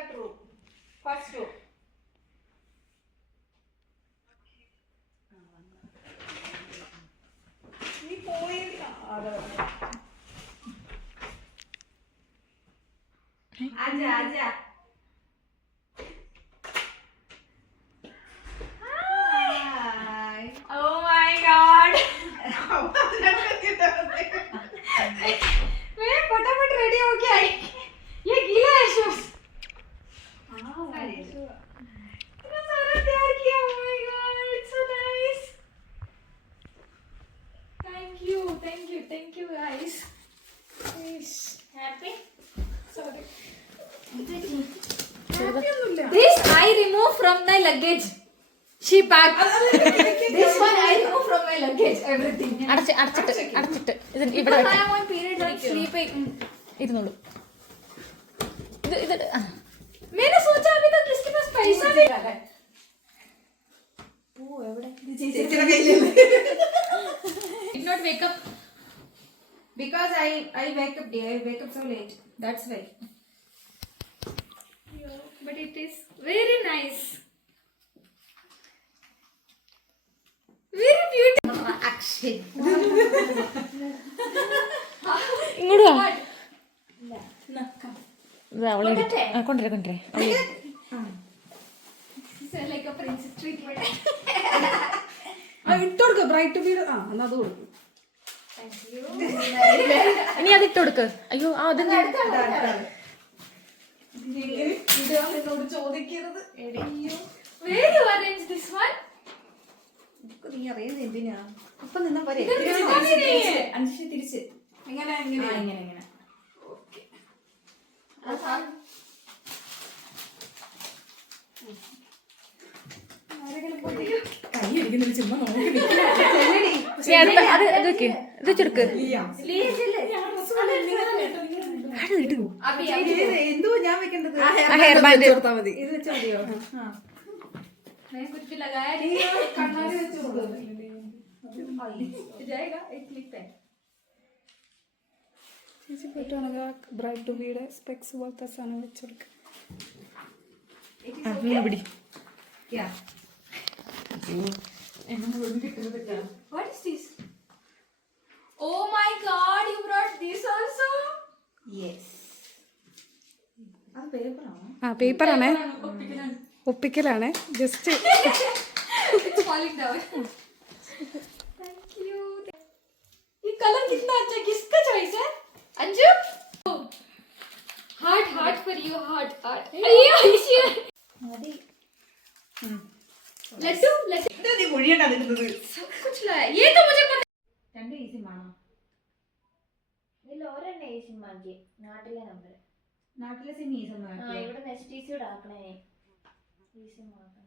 that room. First room. നീ പോയില്ല. ആജാ ആജാ. Oh my God. मैं फटाफट रेडी हो गया है. ये गीला है शूज. इतना सारा प्यार किया. Oh my God, it's so nice. Thank you guys. Happy? Sorry. This I remove from my luggage. She packed. This one I remove from my luggage. Everything. അടച്ചിട്ട് ഇത് ഇവിടെ I am on period of sleeping. ഇരുന്നോളൂ. ഇത് मैंने सोचा अभी तक किसके पास पैसा नहीं है. ओ एवढे ചേച്ചിയുടെ കയ്യിലല്ലേ. Did not wake up because I wake up dear. I wake up so late. That's why. But it is very nice. Very beautiful. Action. ഇങ്ങോട്ട് വാ. No. അവളെ കൊണ്ടുവരെ Like a princess treatment. ഇട്ടോടുക്ക ബ്രൈറ്റ് ബീഡ് എന്നാ അത് കൊടുക്കും. Thank you. ഇനി അത് ഇട്ട് കൊടുക്ക്. അയ്യോ അതെന്താ എന്നോട് ചോദിക്കരുത്. Where you arrange this one? നീ അറിയുന്നത് എന്തിനാ? ഇപ്പൊ നിന്നാ പോരെ. അഞ്ച് തിരിച്ച് എങ്ങനെ എങ്ങനെ ഓക്കെ. കൈ ഇരിക്കുന്നില്ല ചുമ്മാ നോക്കി അത് വെക്ക്. ഇത് ചുരുക്ക്. എന്തോ ഞാൻ വെക്കേണ്ടത്. ഹെയർ ബാൻഡ് കൊടുത്താൽ മതി. ഇത് വെച്ചാൽ മതിയോ? मैं कुछ भी लगाया नहीं. കണ്ണാടി വെച്ച് കൊടുക്കും. जाएगा एक क्लिक पे. ചേച്ചി പറ്റുവാണെങ്കിൽ ബ്രൈറ്റ് ടു ബിയുടെ സ്പെക്സ് പോലത്തെ സാധനം വെച്ച് കൊടുക്കുക. പിടി. What is this? Oh my God, you brought this also? അത് പേപ്പറാണോ? ആ പേപ്പറാണേ, ഒപ്പിക്കലാണ്. Just It's falling down. Thank you. ये कलर कितना अच्छा है. किसका चॉइस है? Anju? Heart for you, heart. अయ్యో इश्यू. लड्डू നീ മൊഴിയുണ്ടാകുന്നത്. सब कुछ लाया. ये तो मुझे पता. രണ്ട് ഈസി വേണം. ഇതിൽ ഒരെണ്ണ ഈ സിമ്മാക്കി നാട്ടിലെ നമ്പർ. നാട്ടിലെ സിം ഈസി ഇവിടെ STCയുടെ ആക്കണേ. ഈ സിം ആക്കണം.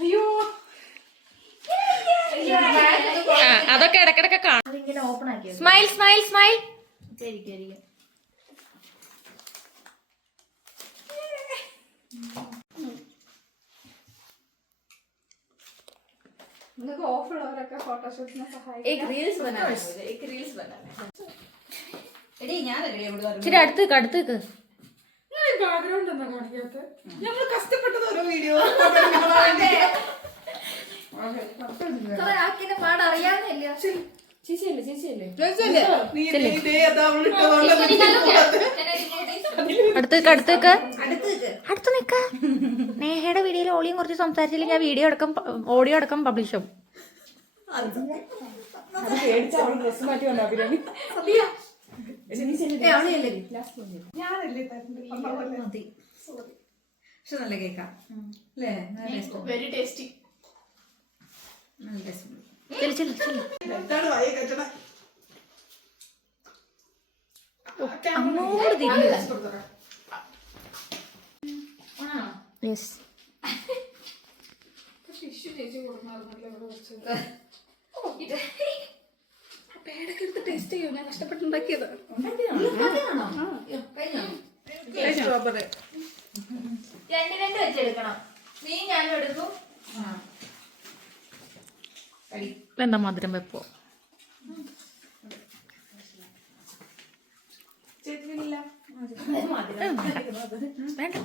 അയ്യോ അതൊക്കെ ഇടക്കിടക്ക് കാണാം. അതിങ്ങനെ ഓപ്പൺ ആക്കിയത്. Smile smile smile. ശരിക്കും നിങ്ങൾക്ക് ഓഫ് ഉള്ളവരൊക്കെ ഫോട്ടോഷൂട്ടിനെ സഹായിക്കും. एक रील्स बनाना है मुझे. एक रील्स बनाना है. എടീ ഞാനല്ലേ ഇവിടെ ഇച്ചിരി അടുത്തേക്ക്. ബാക്ക്ഗ്രൗണ്ട് ഒന്നും കാണിക്കാത്ത നമ്മൾ കഷ്ടപ്പെട്ടത് ഓരോ വീഡിയോ. ആക്കിന്റെ പാട് അറിയാന്നില്ല. ചേച്ചിയല്ലേ അടുത്തേക്ക് അടുത്ത് നിക്ക. നേഹയുടെ വീഡിയോയിൽ ഓളിയും കുറച്ച് സംസാരിച്ചില്ലെങ്കിൽ ആ വീഡിയോ അടക്കം ഓഡിയോ അടക്കം പബ്ലിഷ് ആവും. ഡ്രസ് മാറ്റി വന്ന അഭിരാമി പക്ഷെ നല്ല കേക്കാം അല്ലേ? Very tasty. നല്ല ടേസ്റ്റ്. അങ്ങോട്ട് തിരിഞ്ഞു. യെസ്. പേടൊക്കെ എടുത്ത് ടേസ്റ്റ് ചെയ്യും. ഞാൻ കഷ്ടപ്പെട്ടുണ്ടാക്കിയത്. Yeah, രണ്ട് വെച്ചെടുക്കണം. നീ ഞാനും എടുക്കും. എന്താ മധുരം വെപ്പോ? വേണ്ട.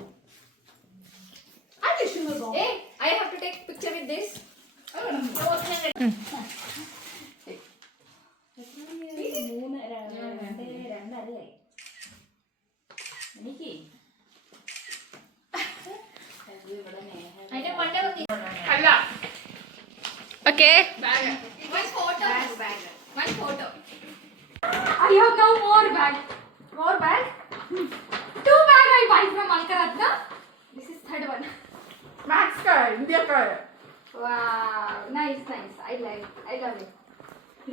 Hey, I have to take picture with this. രണ്ടല്ലേ എനിക്ക് അതിന്റെ മണ്ട വന്നി. അല്ല okay One photo. One photo. I have now more bag. More bag. 2 bag I buy from Alkaratna. This is third one. Max ka, India ka. Wow, nice. I love it.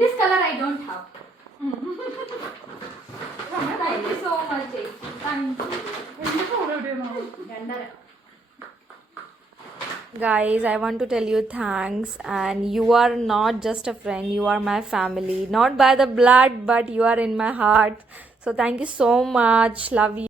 This color I don't have. Thank you so much, Jay. Thank you. Guys, I want to tell you thanks, and you are not just a friend, you are my family, not by the blood but you are in my heart. So thank you so much. Love you.